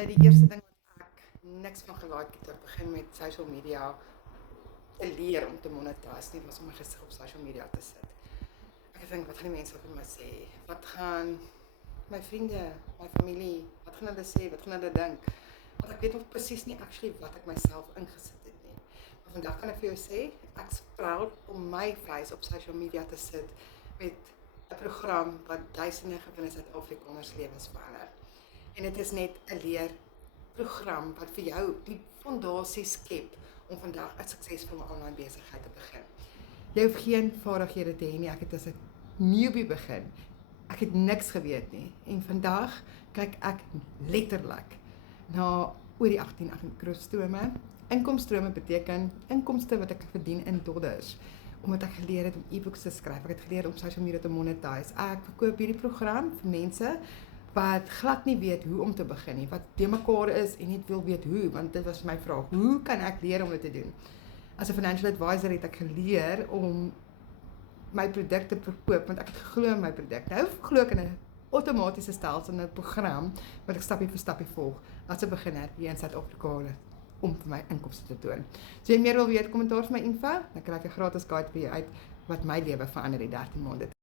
julle, die eerste ding wat ek niks van gelaat het, ek begin met social media te leer om te monetize nie, was om my gesig op social media te sit. Ek dink, wat gaan die mense van my sê? Wat gaan my vriende, my familie, wat gaan hulle sê, wat gaan hulle dink? Want ek weet nog presies nie actually wat ek myself ingesit het nie. Maar vandag kan ek vir jou sê, ek is proud om my face op social media te sit met 'n program wat duisende gewone Suid-Afrikaners lewens verander. En dit is net 'n leerprogram wat vir jou die fondasie skep om vandag 'n suksesvolle online besigheid te begin. Jy hoef geen vaardighede te hê nie, ek het as 'n newbie begin. Ek het niks geweet nie en vandag kyk ek letterlik na oor die 18 inkomstrome. Inkomstrome beteken inkomste wat ek verdien in dollars. Omdat ek geleer het om e-books te skryf, ek het geleer om social media te monetize. Ek verkoop hierdie program vir mense wat glad nie weet hoe om te begin nie, wat de mekaar is en niet wil weet hoe, want dit was my vraag, hoe kan ek leer om dit te doen? As 'n financial advisor het ek geleer om my produk te verkoop, want ek het geglo in my produk. Nou glo ek in 'n outomatiese stelsel, in 'n program, wat ek stapie vir stapie volg, as 'n beginner hier in Suid-Afrika om vir my inkomste te toon. So jy meer wil weet, kommentaar vir my info, dan kry ek 'n gratis guide vir jou uit, wat my lewe verander die 13 maande.